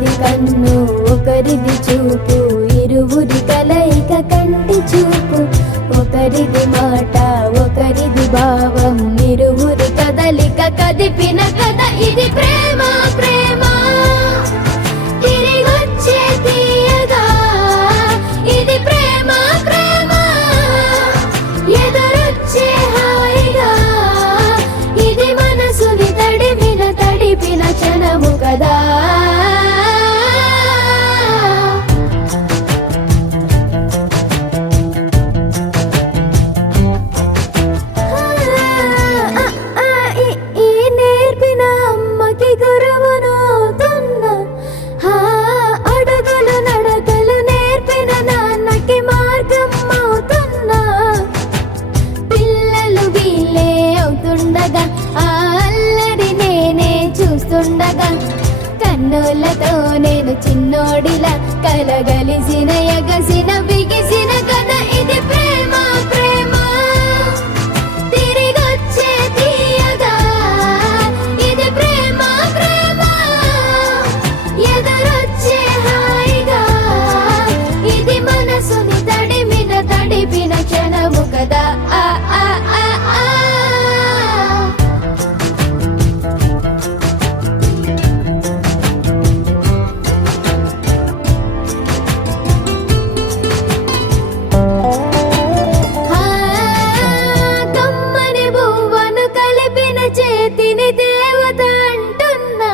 ఒకరిది కన్ను ఒకరిది చూపు, ఇరువురి కలయిక కంటి చూపు. ఒకరిది మాట ఒకరిది భావం, ఇరువురి కదలిక కదిపిన కథ ఇది ప్రేమ. ప్రేమ తిరిగొచ్చే తీయగా ఇది ప్రేమ. ప్రేమ ఎదురొచ్చే హాయిగా ఇది మనసుని తడిపిన క్షణము కదా. నేర్పిన అమ్మకి గురువునవుతున్నా, అడుగులు నడకలు నేర్పిన నాన్నకి మార్గం అవుతున్నా. పిల్లలు వీళ్ళే అవుతుండగా ఆ అల్లరి నేనే చూస్తుండగా, కన్నులతో నేను చిన్నోడిలా కలగలిసిన ఎగసిన బిగిసిన కథ ఇది ప్రేమ. ప్రేమ తిరిగొచ్చే తీయగా ఇది ప్రేమ. ప్రేమ ఎదురొచ్చే హాయిగా ఇది మనసుని తడిపిన క్షణము కదా. ఆ ఆ ఆ ఆ కమ్మని బువ్వను కలిపిన చేతిని దేవత అంటున్నా,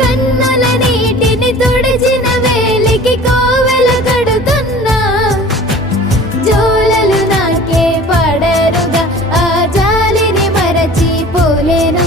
కన్నుల నీటిని తుడిచిన వేలికి కోవెల కడుతున్నా. జోలలు నాకే పడరుగా ఆ జాలిని మరచి పోలేను